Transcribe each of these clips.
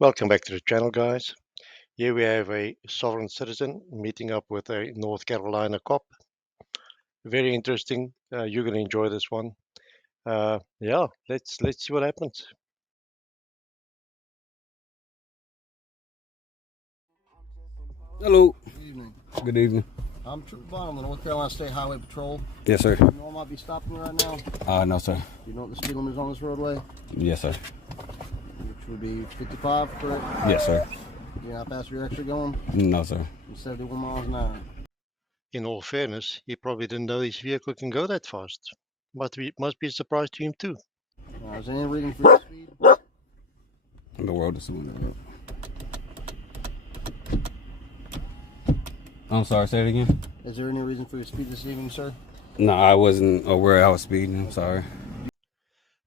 Welcome back to the channel, guys. Here we have a sovereign citizen meeting up with a North Carolina cop. Very interesting. You're going to enjoy this one. Yeah, let's see what happens. Hello. Good evening. Good evening. I'm Trooper Bond on the North Carolina State Highway Patrol. Yes, sir. You know I might be stopping you right now? No, sir. You know what the speed limit is on this roadway? Yes, sir. Which would be 55, correct? Yes, sir. You know how fast you're actually going? No, sir. 71 miles an hour. In all fairness, he probably didn't know his vehicle can go that fast. Must be a surprise to him too. Is there any reason for your speed? In the world is doing that. I'm sorry, say it again. Is there any reason for your speed this evening, sir? No, I wasn't aware I was speeding. I'm sorry.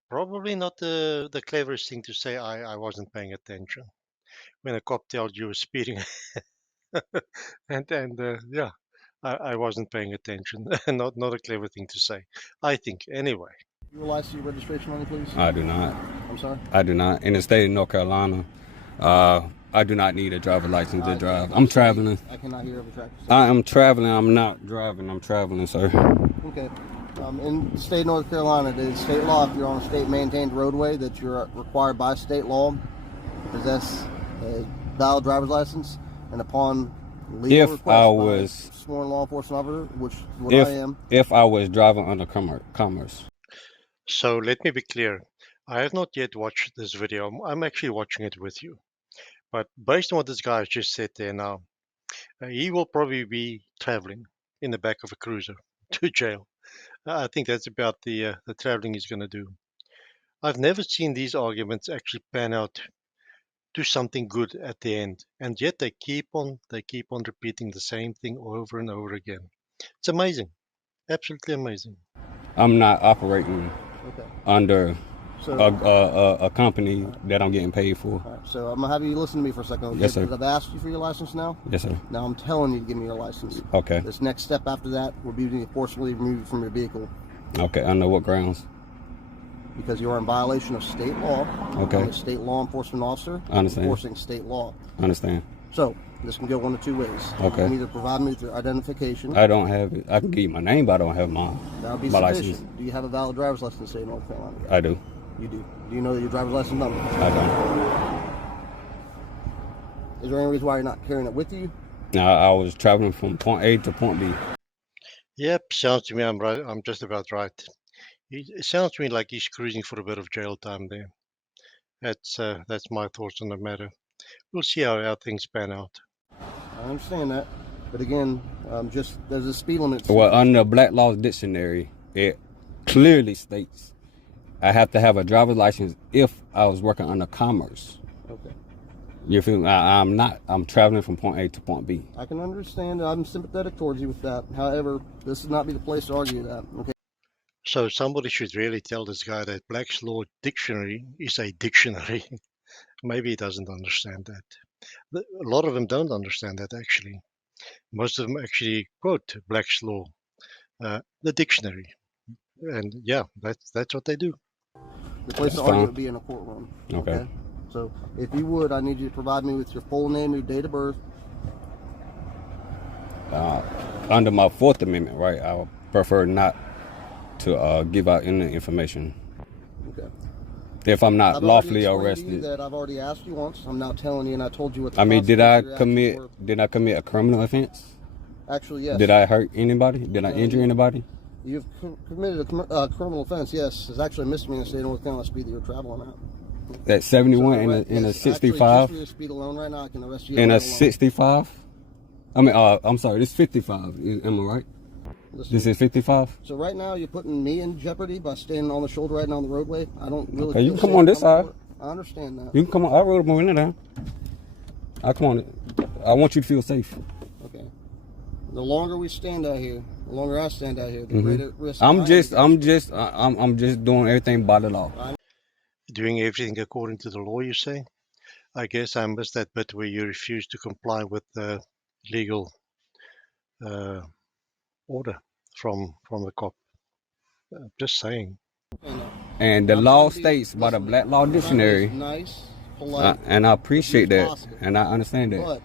Probably not the cleverest thing to say. I wasn't paying attention when a cop tells you you're speeding, and yeah, I wasn't paying attention. Not a clever thing to say, I think. Anyway. Your license, your registration on you, please? I do not. I'm sorry? I do not. In the state of North Carolina, I do not need a driver's license to drive. I'm traveling. I cannot hear every track. I am traveling. I'm not driving. I'm traveling, sir. Okay. In the state of North Carolina, it is state law if you're on a state-maintained roadway that you're required by state law to possess a valid driver's license, and upon legal request by a sworn law enforcement officer, which is what I am. If I was driving under commerce. So let me be clear. I have not yet watched this video. I'm actually watching it with you. But based on what this guy has just said there now, he will probably be traveling in the back of a cruiser to jail. I think that's about the traveling he's going to do. I've never seen these arguments actually pan out to something good at the end, and yet they keep on repeating the same thing over and over again. It's amazing, absolutely amazing. I'm not operating under a company that I'm getting paid for. Right, so I'm gonna have you listen to me for a second. Okay? Yes, sir. I've asked you for your license now. Yes, sir. Now I'm telling you to give me your license. Okay. This next step after that will be to forcibly remove you from your vehicle. Okay. Under what grounds? Because you are in violation of state law. Okay. I'm a state law enforcement officer. I understand. Enforcing state law. I understand. So this can go one of two ways. Okay. You can either provide me with your identification. I don't have it. I can give you my name, but I don't have my license. Do you have a valid driver's license in the state of North Carolina? I do. You do. Do you know your driver's license number? I don't. Is there any reason why you're not carrying it with you? No, I was traveling from point A to point B. Yep, sounds to me I'm right. I'm just about right. It sounds to me like he's cruising for a bit of jail time there. That's my thoughts on the matter. We'll see how things pan out. I understand that, but again, there's a speed limit. Well, under Black Law Dictionary, it clearly states I have to have a driver's license if I was working under commerce. Okay. You feel me? I'm not. I'm traveling from point A to point B. I can understand. I'm sympathetic towards you with that. However, this would not be the place to argue that. Okay. So somebody should really tell this guy that Black's Law Dictionary is a dictionary. Maybe he doesn't understand that. A lot of them don't understand that, actually. Most of them actually quote Black's Law, the dictionary. And yeah, that's what they do. The place to argue would be in a courtroom. Okay. So if you would, I need you to provide me with your full name, your date of birth. Under my Fourth Amendment, right, I would prefer not to give out any information. Okay. If I'm not lawfully arrested. That I've already asked you once. I'm now telling you, and I told you what. I mean, did I commit a criminal offense? Actually, yes. Did I hurt anybody? Did I injure anybody? You've committed a criminal offense. Yes, it's actually a misdemeanor in the state of North Carolina speed that you're traveling at. That 71 in a 65. Actually, speed alone right now, I can arrest you. In a 65. I mean, I'm sorry. This is 55. Am I right? This is 55. So right now you're putting me in jeopardy by standing on the shoulder right now on the roadway. I don't really. Okay, you can come on this side. I understand that. You can come on. I rode my window down. I come on. I want you to feel safe. Okay. The longer we stand out here, the longer I stand out here, the greater risk. I'm just doing everything by the law. Doing everything according to the law, you say? I guess I missed that bit where you refuse to comply with the legal order from the cop. Just saying. And the law states by the Black Law Dictionary. Nice, polite. And I appreciate that, possible. and I understand that. But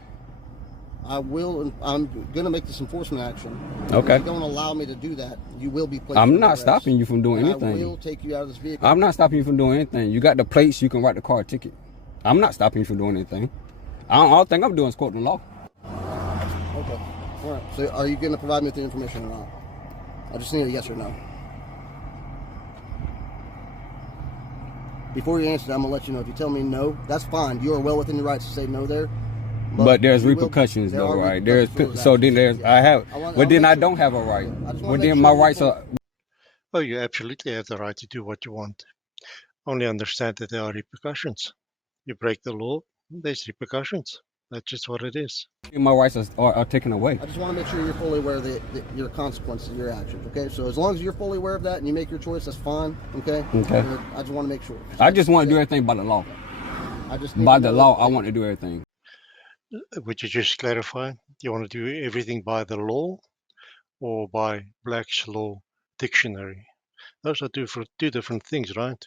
I'm going to make this enforcement action. Okay. If you don't allow me to do that, you will be placed I'm under not arrest, stopping you from doing and anything. I will take you out of this vehicle. I'm not stopping you from doing anything. You got the plates, you can write the car ticket. I'm not stopping you from doing anything. All thing I'm doing is quoting the law. Okay. All right. So are you going to provide me with the information or not? I just need a yes or no. Before you answer that, I'm going to let you know. If you tell me no, that's fine. You are well within your rights to say no there. But there's repercussions though, right? Then I don't have a right. Well, then my rights are. Oh, you absolutely have the right to do what you want. Only understand that there are repercussions. You break the law, there's repercussions. That's just what it is. My rights are taken away. I just want to make sure you're fully aware of your consequences of your actions, okay? So as long as you're fully aware of that and you make your choice, that's fine, okay? Okay. I just want to make sure. I just want to do everything by the law. By the law, I want to do everything. Would you just clarify? Do you want to do everything by the law or by Black's Law Dictionary? Those are two different things, right?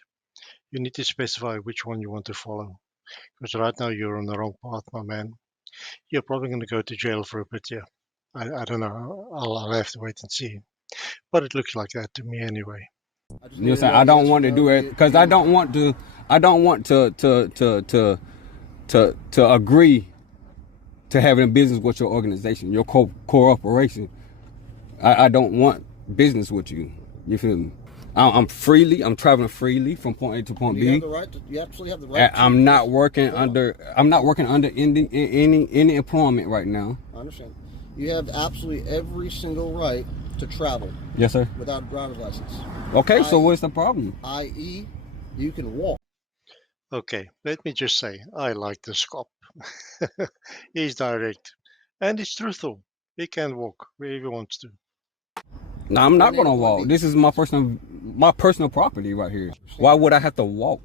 You need to specify which one you want to follow. Because right now you're on the wrong path, my man. You're probably going to go to jail for a bit, yeah. I don't know. I'll have to wait and see. But it looks like that to me anyway. You know what I'm saying? I don't want to do it because I don't want to agree to having business with your organization, your corporation. I don't want business with you. You feel me? I'm traveling freely from point A to point B. You absolutely have the right. I'm not working under any employment right now. I understand. You have absolutely every single right to travel. Yes, sir. Without a driver's license. Okay, so what's the problem? I.e., you can walk. Okay, let me just say, I like this cop. He's direct and he's truthful. He can walk wherever he wants to. No, I'm not gonna walk. This is my personal property right here. Why would I have to walk?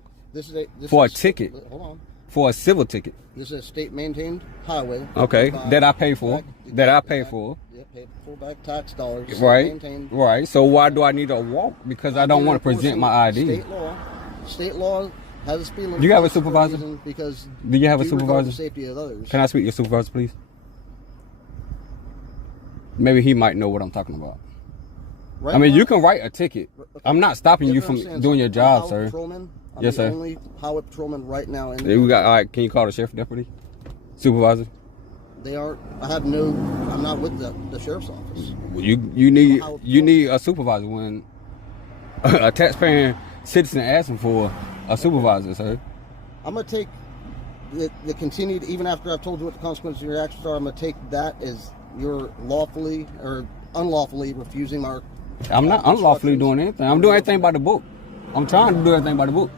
For a ticket. Hold on. For a civil ticket. This is a state-maintained highway. Okay, that I pay for. Yeah, pay for back tax dollars. Right. So why do I need to walk? Because I don't want to present my ID. State law has a speed limit. Do you have a supervisor? Because do you have a supervisor? The safety of others. Can I speak to your supervisor, please? Maybe he might know what I'm talking about. Right I mean, now, you can write a ticket. Okay. I'm not stopping you from doing your job, sir. Yes, sir. Only highway patrolman right now. We got. All right. Can you call the sheriff deputy, supervisor? They are. I'm not with the sheriff's office. You need a supervisor when a taxpaying citizen asking for a supervisor, sir. I'm gonna take the continued. Even after I've told you what the consequences of your actions are, I'm gonna take that as you're lawfully or unlawfully refusing our. I'm not unlawfully doing anything. I'm doing everything by the book. I'm trying to do everything by the book.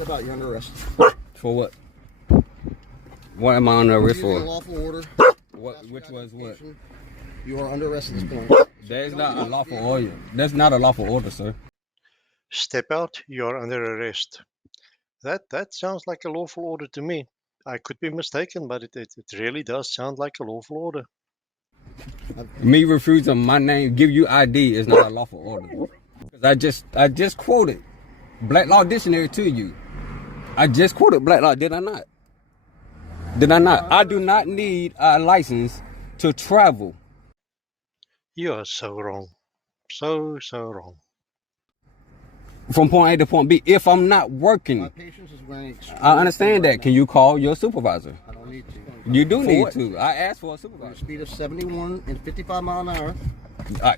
About you're under arrest. For what? What am I under arrest for? Lawful order. Which was what? You are under arrest at this point. That's not a lawful order. That's not a lawful order, sir. Step out. You are under arrest. That sounds like a lawful order to me. I could be mistaken, but it really does sound like a lawful order. Me refusing my name, give you ID is not a lawful order. I just quoted Black Law Dictionary to you. I just quoted Black Law, did I not? Did I not? I do not need a license to travel. You are so wrong. So wrong. From point A to point B, if I'm not working. My patience is running extremely. I understand that. Can you call your supervisor? I don't need to. You do need to. I asked for a supervisor. Speed of 71 and 55 miles an hour.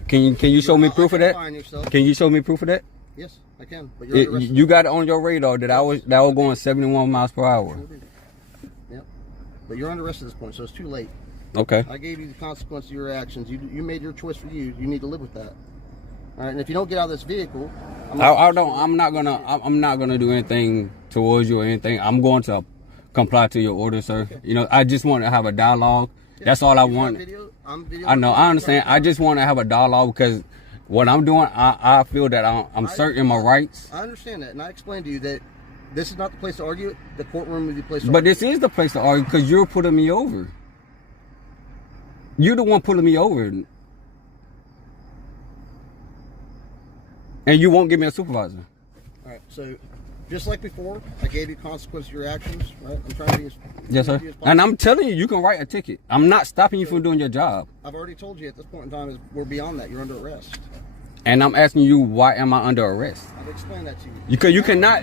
Can you show me proof of that? Can you show me proof of that? Yes, I can. But you got it on your radar that I was going 71 miles per hour. Yep. But you're under arrest at this point, so it's too late. Okay. I gave you the consequence of your actions. You made your choice for you. You need to live with that. All All right, and if you don't get out of this vehicle, I'm not gonna do anything towards you or anything. I'm going to comply to your order, sir. Okay. You know, I just want to have a dialogue. That's all I want. I know, I understand. I just want to have a dialogue because what I'm doing, I feel that I'm certain my rights. I understand that, and I explained to you that this is not the place to argue it. The courtroom is the place to argue. But this is the place to argue because you're putting me over. You're the one pulling me over. And you won't give me a supervisor. All right, so just like before, I gave you consequences of your actions, right? I'm trying to be as yes, sir. And I'm telling you, you can write a ticket. I'm not stopping you from doing your job. I've already told you at this point in time, we're beyond that. You're under arrest. And I'm asking you, why am I under arrest? I've explained that to you. Because you cannot,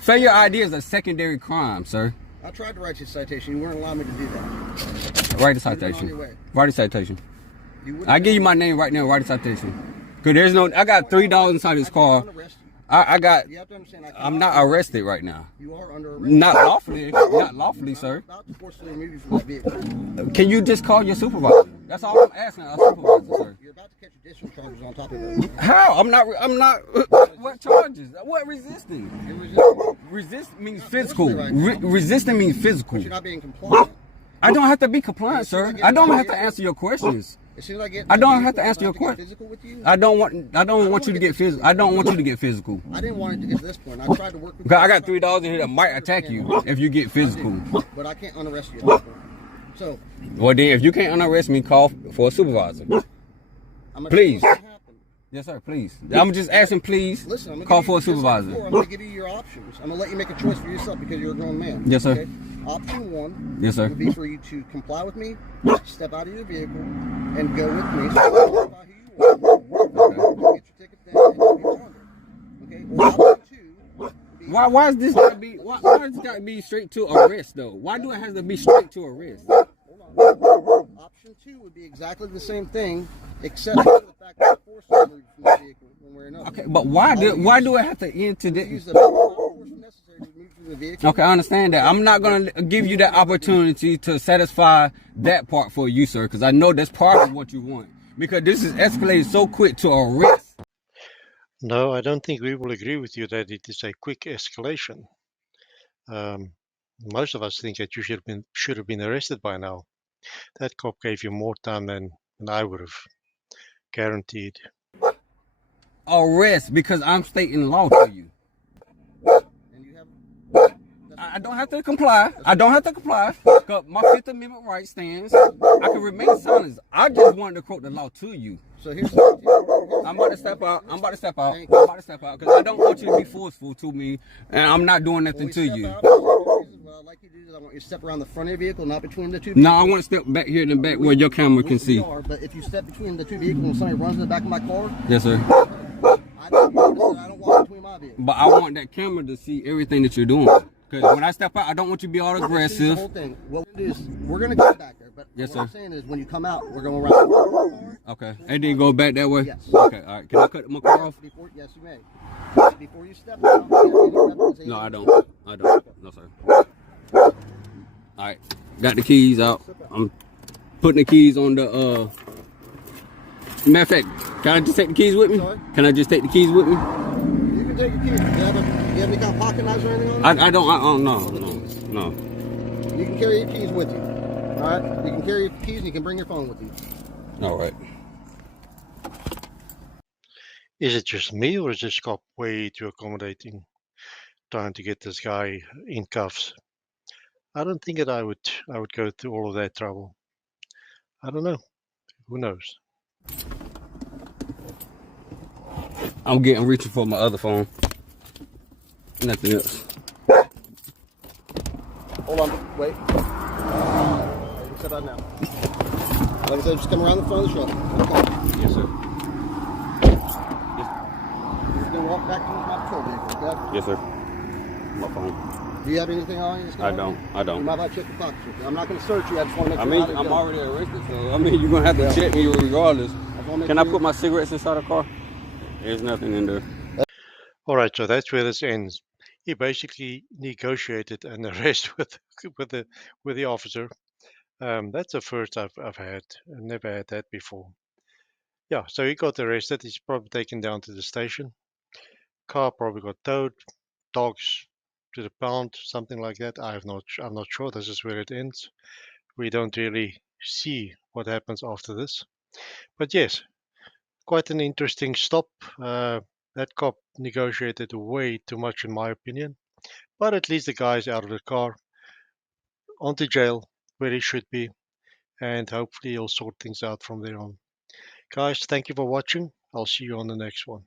failure ID is a secondary crime, sir. I tried to write you a citation. You weren't allowing me to do that. Write a citation. Write a citation. You I give you my name right now. Write a citation. Cause there's no, I got $3 inside this car. I got. You have to understand, I'm not arrested right now. You are under arrest. Not lawfully, sir. I'm about to forcefully remove you from that vehicle. Can you just call your supervisor? That's all I'm asking, a supervisor, sir. You're about to catch additional charges on top of it. How? I'm not. What charges? What resisting? You're resisting. Resist means physical. Resisting means physical. But you're not being compliant. I don't have to be compliant, sir. I don't have to answer your questions. As soon as I get, I don't have to answer your question. Physical with you. I don't want you to get physical. I don't want you to get physical. I didn't want it to get to this point. I tried to work with you. Because I got $3 in here that might attack you if you get physical. But I can't unarrest you at this point. So. Well, then, if you can't unarrest me, call for a supervisor. Please. Yes, sir. Please. I'm just asking. Please. Listen, call for a supervisor. I'm going to give you your options. I'm going to let you make a choice for yourself because you're a grown man. Yes, sir. Okay? Option one. Yes, sir. Would be for you to comply with me, step out of your vehicle, and go with me. So identify who you are. Get your ticket then, and you'll be longer. Okay. Or option two. Why is this got to be? Why does it got to be straight to arrest though? Why do it have to be straight to arrest? Hold on. Option two would be exactly the same thing, except for the fact that force is removed from the vehicle one way or another. Okay, but why do it have to end to this? Use the force necessary to remove from the vehicle. Okay, I understand that. I'm not gonna give you that opportunity to satisfy that part for you, sir, because I know that's part of what you want. Because this is escalated so quick to arrest. No, I don't think we will agree with you that it is a quick escalation. Most of us think that you should have been arrested by now. That cop gave you more time than I would have guaranteed. Arrest because I'm stating law to you. And you have. I don't have to comply. I don't have to comply. Cause my Fifth Amendment right stands. I can remain silent. I just wanted to quote the law to you. So here's the I'm about to step out. Because I don't want you to be forceful to me, and I'm not doing nothing to you. What I'd like you to do is I want you to step around the front of your vehicle, not between the two vehicles. No, I want to step back here in the back where your camera can see. But if you step between the two vehicles and somebody runs in the back of my car, Yes, sir. I don't walk between my vehicles. But I want that camera to see everything that you're doing. Because when I step out, I don't want you to be all The aggressive. whole thing. What we're going to do is we're going to get back there. But Yes, what sir. I'm saying is when you come out, we're going around the car. Okay. And then go back that way? Yes. Okay, all right. Can I cut my car off? Yes, you may. Before you step out, No, I don't. No, sir. All right. Got the keys out. I'm putting the keys on the, matter of fact, can I just take the keys with me? Sorry? Can I just take the keys with me? You can take your keys. Do you have any kind of pocket knives or anything on you? I don't, no. You can carry your keys with you. All right? You can carry your keys and you can bring your phone with you. All right. Is it just me, or is this cop way too accommodating, trying to get this guy in cuffs? I don't think that I would go through all of that trouble. I don't know. Who knows? I'm reaching for my other phone. Nothing else. Hold on, wait. Set that now. Like I said, just come around the front of the truck. Okay. Yes, sir. You're just gonna walk back to my patrol vehicle, okay? Yes, sir. My phone. Do you have anything on you? I don't. You might have to check your pockets. I'm not gonna search you. I just want to make I sure. mean, you're not I'm a gun. already arrested, so you're gonna have to check me regardless. Can I put my cigarettes inside the car? There's nothing in there. All right, so that's where this ends. He basically negotiated an arrest with the officer. That's the first I've had. I've never had that before. Yeah, so he got arrested. He's probably taken down to the station. Car probably got towed. Dogs to the pound, something like that. I'm not sure. This is where it ends. We don't really see what happens after this. But yes, quite an interesting stop. That cop negotiated way too much, in my opinion. But at least the guy's out of the car, onto jail, where he should be, and hopefully he'll sort things out from there on. Guys, thank you for watching. I'll see you on the next one.